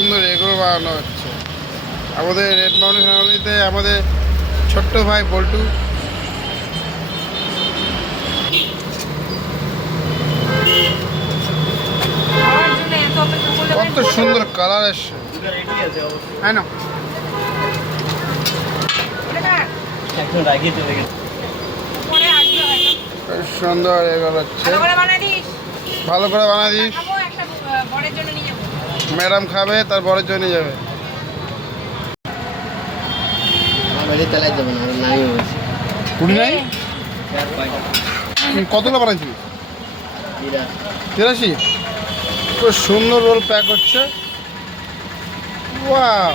সুন্দর এগুলো বানানো হচ্ছে আমাদের রেড মাউন্টেন ফ্যামিলিতে। আমাদের ছোট্ট ভাই বল্টু। কত সুন্দর কালার এসছে, তাই না? সুন্দর এগুলো হচ্ছে, ভালো করে বানাই দিস। ম্যাডাম খাবে, তার বরের জন্য যাবে। কুড়ি নাই, কতগুলো বানাইছিস? 83। খুব সুন্দর রোল প্যাক হচ্ছে। ওয়াও।